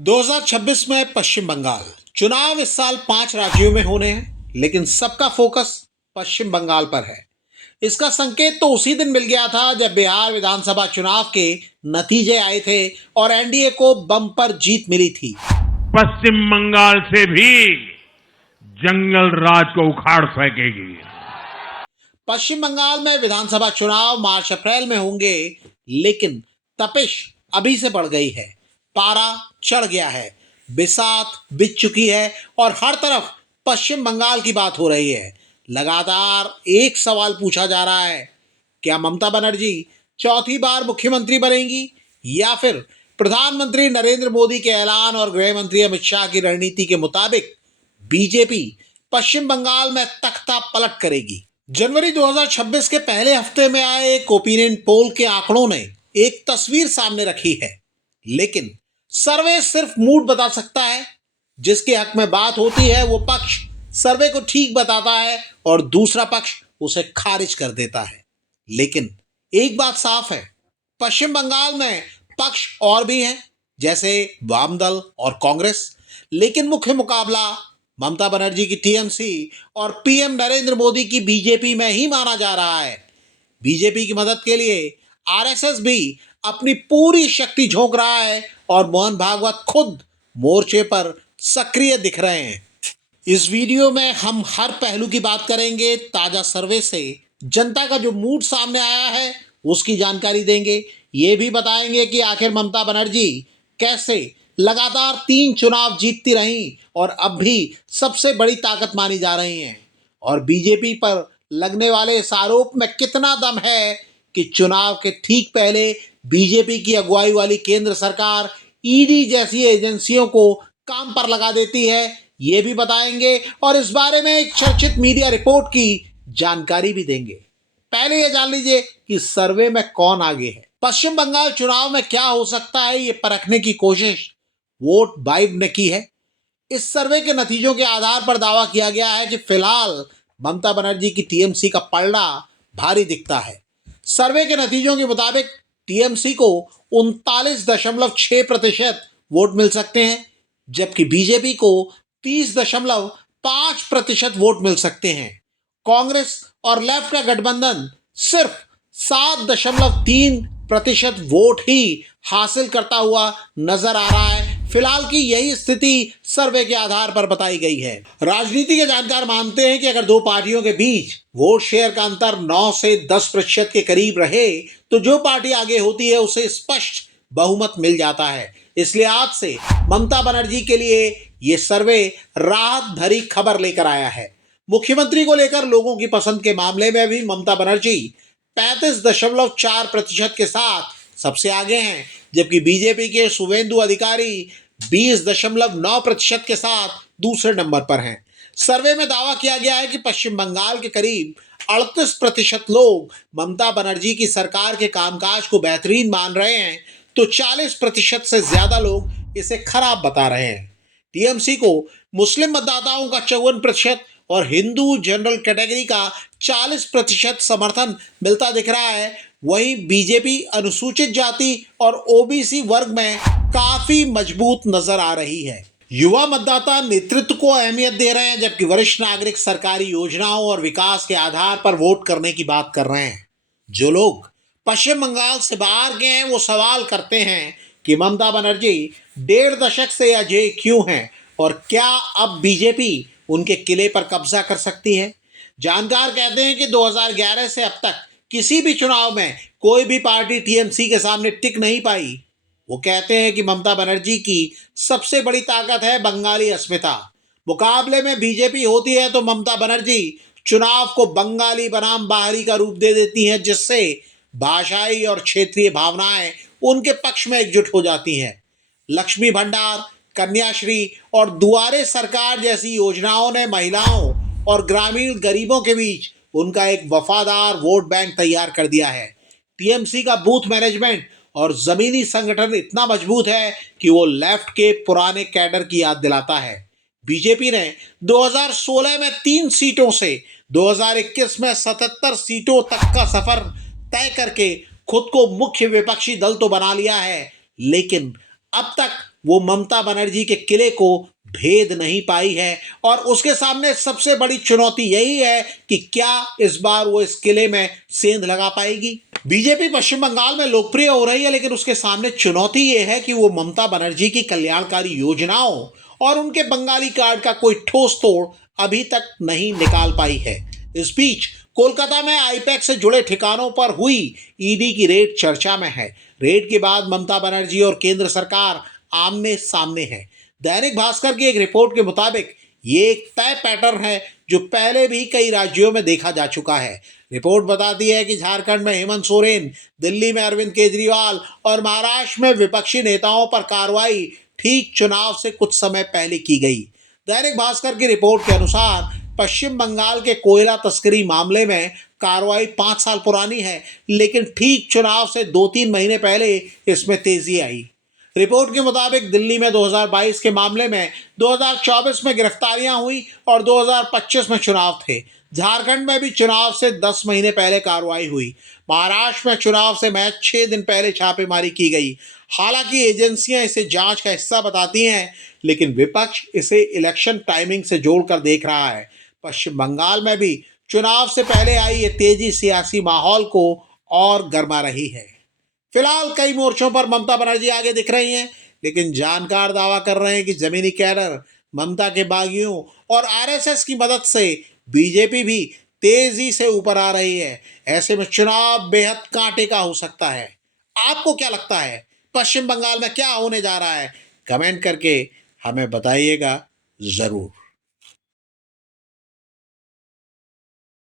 2026 में पश्चिम बंगाल चुनाव इस साल 5 राज्यों में होने हैं, लेकिन सबका फोकस पश्चिम बंगाल पर है। इसका संकेत तो उसी दिन मिल गया था जब बिहार विधानसभा चुनाव के नतीजे आए थे और एनडीए को बम्पर जीत मिली थी। पश्चिम बंगाल से भी जंगल राज को उखाड़ फेंकेगी। पश्चिम बंगाल में विधानसभा चुनाव मार्च अप्रैल में होंगे, लेकिन तपिश अभी से बढ़ गई है। पारा चढ़ गया है, बिसात बिछ चुकी है और हर तरफ पश्चिम बंगाल की बात हो रही है। लगातार एक सवाल पूछा जा रहा है, क्या ममता बनर्जी चौथी बार मुख्यमंत्री बनेंगी या फिर प्रधानमंत्री नरेंद्र मोदी के ऐलान और गृह मंत्री अमित शाह की रणनीति के मुताबिक बीजेपी पश्चिम बंगाल में तख्ता पलट करेगी। जनवरी 2026 के पहले हफ्ते में आए एक ओपिनियन पोल के आंकड़ों ने एक तस्वीर सामने रखी है, लेकिन सर्वे सिर्फ मूड बता सकता है। जिसके हक में बात होती है वो पक्ष सर्वे को ठीक बताता है और दूसरा पक्ष उसे खारिज कर देता है। लेकिन एक बात साफ है, पश्चिम बंगाल में पक्ष और भी हैं, जैसे वाम दल और कांग्रेस, लेकिन मुख्य मुकाबला ममता बनर्जी की टीएमसी और पीएम नरेंद्र मोदी की बीजेपी में ही माना जा रहा है। बीजेपी की मदद के लिए आरएसएस भी अपनी पूरी शक्ति झोंक रहा है और मोहन भागवत खुद मोर्चे पर सक्रिय दिख रहे हैं। इस वीडियो में हम हर पहलू की बात करेंगे। ताजा सर्वे से जनता का जो मूड सामने आया है उसकी जानकारी देंगे। ये भी बताएंगे कि आखिर ममता बनर्जी कैसे लगातार 3 चुनाव जीतती रहीं और अब भी सबसे बड़ी ताकत मानी जा रही हैं, और बीजेपी पर लगने वाले इस आरोप में कितना दम है कि चुनाव के ठीक पहले बीजेपी की अगुवाई वाली केंद्र सरकार ईडी जैसी एजेंसियों को काम पर लगा देती है। ये भी बताएंगे और इस बारे में एक चर्चित मीडिया रिपोर्ट की जानकारी भी देंगे। पहले ये जान लीजिए कि सर्वे में कौन आगे है। पश्चिम बंगाल चुनाव में क्या हो सकता है ये परखने की कोशिश वोट वाइब ने की है। इस सर्वे के नतीजों के आधार पर दावा किया गया है कि फिलहाल ममता बनर्जी की टीएमसी का पलड़ा भारी दिखता है। सर्वे के नतीजों के मुताबिक टीएमसी को 39.6% वोट मिल सकते हैं, जबकि बीजेपी को 30.5% वोट मिल सकते हैं। कांग्रेस और लेफ्ट का गठबंधन सिर्फ 7.3% वोट ही हासिल करता हुआ नजर आ रहा है। फिलहाल की यही स्थिति सर्वे के आधार पर बताई गई है। राजनीति के जानकार मानते हैं कि अगर दो पार्टियों के बीच वोट शेयर का अंतर 9 से 10% के करीब रहे तो जो पार्टी आगे होती है उसे स्पष्ट बहुमत मिल जाता है। इसलिए आज से ममता बनर्जी के लिए ये सर्वे राहत भरी खबर लेकर आया है। मुख्यमंत्री को लेकर लोगों की पसंद के मामले में भी ममता बनर्जी 35.4% के साथ सबसे आगे हैं, जबकि बीजेपी के शुवेंदु अधिकारी 20.9% के साथ दूसरे नंबर पर हैं। सर्वे में दावा किया गया है कि पश्चिम बंगाल के करीब 38% लोग ममता बनर्जी की सरकार के कामकाज को बेहतरीन मान रहे हैं, तो 40% से ज्यादा लोग इसे खराब बता रहे हैं। टीएमसी को मुस्लिम मतदाताओं का 54% और हिंदू जनरल कैटेगरी का 40% समर्थन मिलता दिख रहा है। वहीं बीजेपी अनुसूचित जाति और ओबीसी वर्ग में काफी मजबूत नजर आ रही है। युवा मतदाता नेतृत्व को अहमियत दे रहे हैं, जबकि वरिष्ठ नागरिक सरकारी योजनाओं और विकास के आधार पर वोट करने की बात कर रहे हैं। जो लोग पश्चिम बंगाल से बाहर गए हैं वो सवाल करते हैं कि ममता बनर्जी 1.5 दशक से अजय क्यों हैं और क्या अब बीजेपी उनके किले पर कब्जा कर सकती है। जानकार कहते हैं कि 2011 से अब तक किसी भी चुनाव में कोई भी पार्टी टीएमसी के सामने टिक नहीं पाई। वो कहते हैं कि ममता बनर्जी की सबसे बड़ी ताकत है बंगाली अस्मिता। मुकाबले में बीजेपी होती है तो ममता बनर्जी चुनाव को बंगाली बनाम बाहरी का रूप दे देती हैं, जिससे भाषाई और क्षेत्रीय भावनाएं उनके पक्ष में एकजुट हो जाती हैं। लक्ष्मी भंडार, कन्याश्री और दुआरे सरकार जैसी योजनाओं ने महिलाओं और ग्रामीण गरीबों के बीच उनका एक वफादार वोट बैंक तैयार कर दिया है। टीएमसी का बूथ मैनेजमेंट और जमीनी संगठन इतना मजबूत है कि वो लेफ्ट के पुराने कैडर की याद दिलाता है। बीजेपी ने 2016 में 3 सीटों से 2021 में 77 सीटों तक का सफर तय करके खुद को मुख्य विपक्षी दल तो बना लिया है, लेकिन अब तक वो ममता बनर्जी के किले को भेद नहीं पाई है और उसके सामने सबसे बड़ी चुनौती यही है कि क्या इस बार वो इस किले में सेंध लगा पाएगी। बीजेपी पश्चिम बंगाल में लोकप्रिय हो रही है, लेकिन उसके सामने चुनौती ये है कि वो ममता बनर्जी की कल्याणकारी योजनाओं और उनके बंगाली कार्ड का कोई ठोस तोड़ अभी तक नहीं निकाल पाई है। इस बीच कोलकाता में आईपैक से जुड़े ठिकानों पर हुई ईडी की रेड चर्चा में है। रेड के बाद ममता बनर्जी और केंद्र सरकार आमने सामने है। दैनिक भास्कर की एक रिपोर्ट के मुताबिक ये एक तय पैटर्न है जो पहले भी कई राज्यों में देखा जा चुका है। रिपोर्ट बताती है कि झारखंड में हेमंत सोरेन, दिल्ली में अरविंद केजरीवाल और महाराष्ट्र में विपक्षी नेताओं पर कार्रवाई ठीक चुनाव से कुछ समय पहले की गई। दैनिक भास्कर की रिपोर्ट के अनुसार पश्चिम बंगाल के कोयला तस्करी मामले में कार्रवाई 5 साल पुरानी है, लेकिन ठीक चुनाव से 2-3 महीने पहले इसमें तेजी आई। रिपोर्ट के मुताबिक दिल्ली में 2022 के मामले में 2024 में गिरफ्तारियां हुई और 2025 में चुनाव थे। झारखंड में भी चुनाव से 10 महीने पहले कार्रवाई हुई। महाराष्ट्र में चुनाव से महज 6 दिन पहले छापेमारी की गई। हालांकि एजेंसियां इसे जांच का हिस्सा बताती हैं, लेकिन विपक्ष इसे इलेक्शन टाइमिंग से जोड़कर देख रहा है। पश्चिम बंगाल में भी चुनाव से पहले आई ये तेजी सियासी माहौल को और गर्मा रही है। फिलहाल कई मोर्चों पर ममता बनर्जी आगे दिख रही हैं, लेकिन जानकार दावा कर रहे हैं कि जमीनी कैडर, ममता के बागियों और आरएसएस की मदद से बीजेपी भी तेजी से ऊपर आ रही है। ऐसे में चुनाव बेहद कांटे का हो सकता है। आपको क्या लगता है, पश्चिम बंगाल में क्या होने जा रहा है? कमेंट करके हमें बताइएगा जरूर।